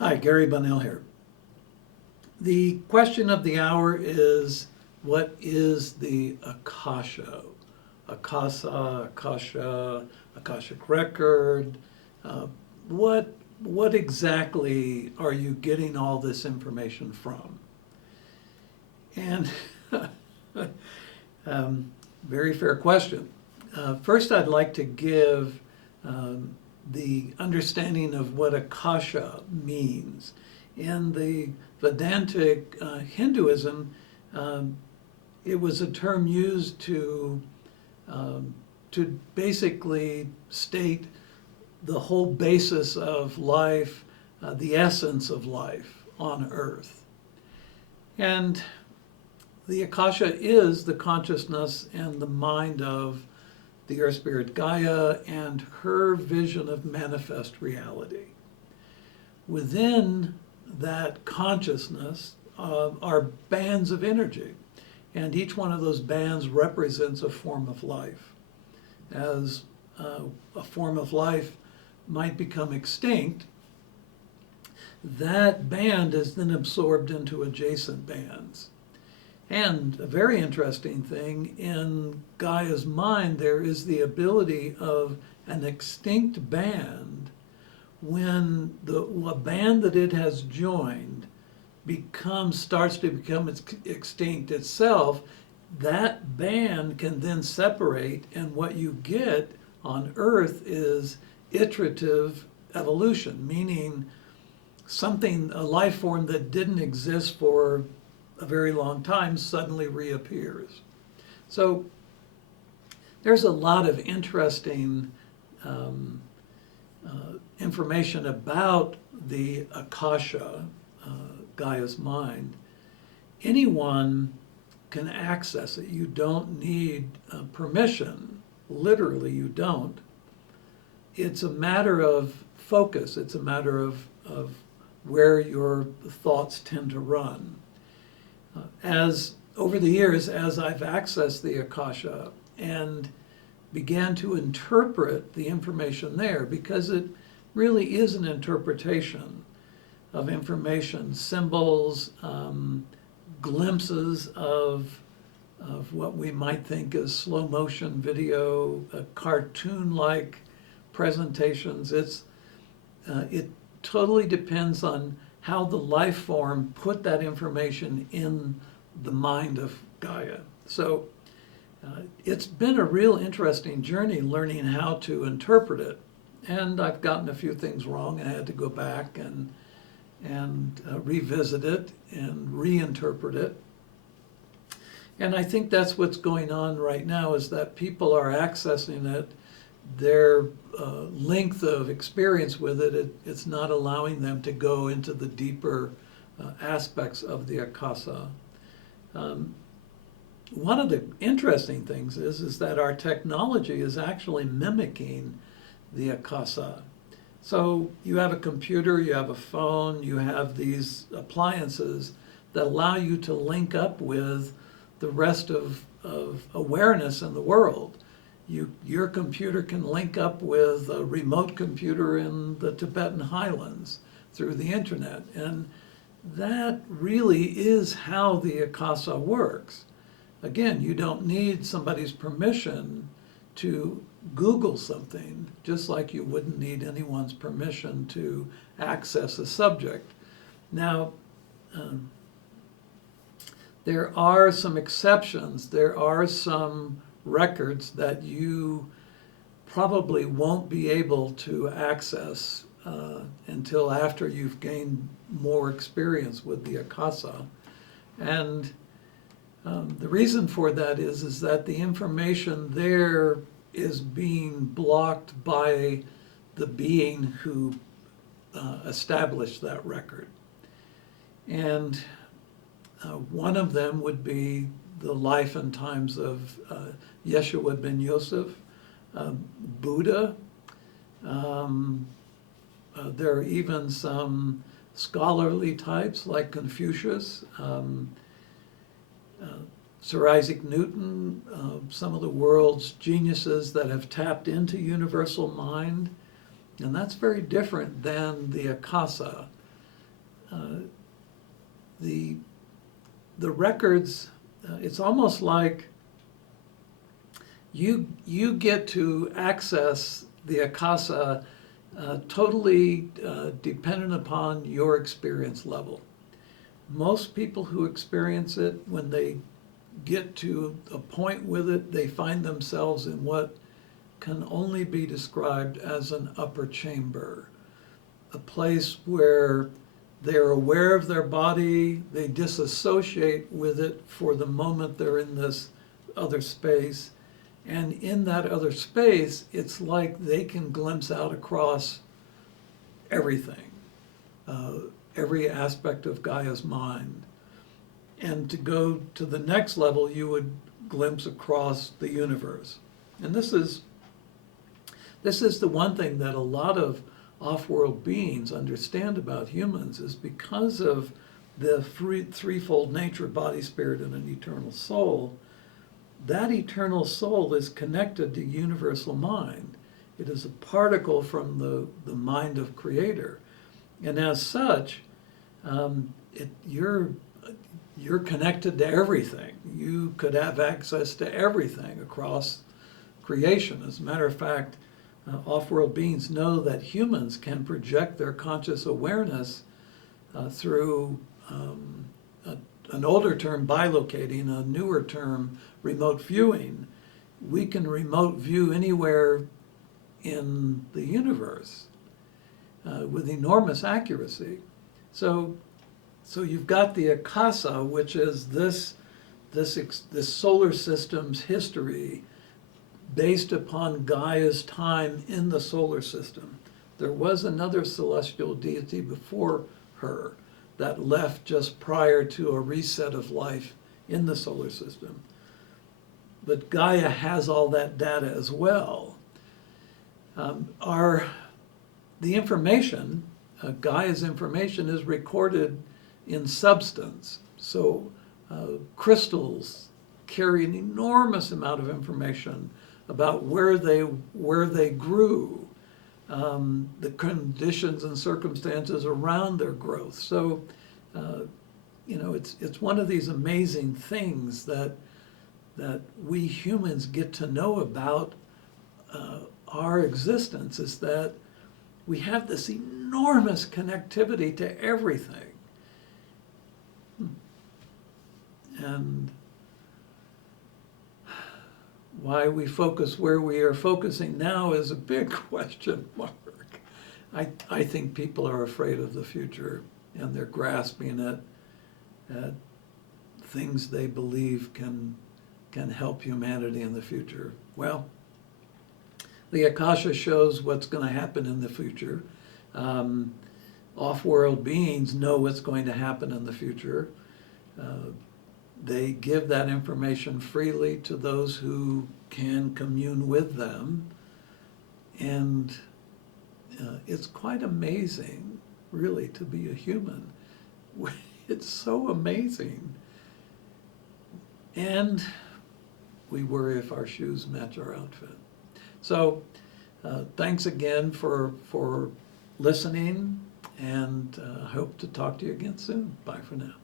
Hi, Gary Bonnell here. The question of the hour is, what is the Akasha? Akasha, Akashic record. Uh, what exactly are you getting all this information from? And very fair question. First, I'd like to give the understanding of what Akasha means. In the Vedantic Hinduism, um, it was a term used to basically state the whole basis of life, the essence of life on Earth. And the Akasha is the consciousness and the mind of the Earth Spirit Gaia and her vision of manifest reality. Within that consciousness are bands of energy, and each one of those bands represents a form of life. As a form of life might become extinct, that band is then absorbed into adjacent bands. And a very interesting thing, in Gaia's mind, there is the ability of an extinct band, when a band that it has joined starts to become extinct itself, that band can then separate, and what you get on Earth is iterative evolution, meaning a life form that didn't exist for a very long time suddenly reappears. So there's a lot of interesting information about the Akasha, Gaia's mind. Anyone can access it. You don't need permission. Literally, you don't. It's a matter of focus. It's a matter of where your thoughts tend to run. As over the years, as I've accessed the Akasha and began to interpret the information there, because it really is an interpretation of information, symbols, glimpses of what we might think is slow motion video, cartoon-like presentations. It totally depends on how the life form put that information in the mind of Gaia. So it's been a real interesting journey learning how to interpret it. And I've gotten a few things wrong. I had to go back and revisit it and reinterpret it. And I think that's what's going on right now, is that people are accessing it. Their length of experience with it's not allowing them to go into the deeper aspects of the Akasha. One of the interesting things is that our technology is actually mimicking the Akasha. So you have a computer, you have a phone, you have these appliances that allow you to link up with the rest of awareness in the world. Your computer can link up with a remote computer in the Tibetan highlands through the internet. And that really is how the Akasha works. Again, you don't need somebody's permission to Google something, just like you wouldn't need anyone's permission to access a subject. Now, there are some exceptions. There are some records that you probably won't be able to access until after you've gained more experience with the Akasha. And the reason for that is that the information there is being blocked by the being who established that record. And one of them would be the life and times of Yeshua ben Yosef, Buddha. There are even some scholarly types like Confucius, Sir Isaac Newton, some of the world's geniuses that have tapped into universal mind. And that's very different than the Akasha. the records, it's almost like you get to access the Akasha totally dependent upon your experience level. Most people who experience it, when they get to a point with it, they find themselves in what can only be described as an upper chamber, a place where they're aware of their body, they disassociate with it for the moment they're in this other space, and in that other space, it's like they can glimpse out across everything, every aspect of Gaia's mind. And to go to the next level, you would glimpse across the universe. And this is the one thing that a lot of off-world beings understand about humans, is because of the threefold nature, body, spirit, and an eternal soul. That eternal soul is connected to universal mind. It is a particle from the mind of Creator. And as such, you're connected to everything. You could have access to everything across creation. As a matter of fact, off-world beings know that humans can project their conscious awareness through an older term, bilocating, a newer term, remote viewing. We can remote view anywhere in the universe with enormous accuracy. So you've got the Akasha, which is this solar system's history based upon Gaia's time in the solar system. There was another celestial deity before her that left just prior to a reset of life in the solar system. But Gaia has all that data as well. The information, Gaia's information, is recorded in substance. So crystals carry an enormous amount of information about where they grew, the conditions and circumstances around their growth. So, it's one of these amazing things that we humans get to know about our existence, is that we have this enormous connectivity to everything. And why we focus where we are focusing now is a big question mark. I think people are afraid of the future, and they're grasping at things they believe can help humanity in the future. Well, the Akasha shows what's going to happen in the future. Off-world beings know what's going to happen in the future. They give that information freely to those who can commune with them. And it's quite amazing, really, to be a human. It's so amazing. And we worry if our shoes match our outfit. So thanks again for listening, and hope to talk to you again soon. Bye for now.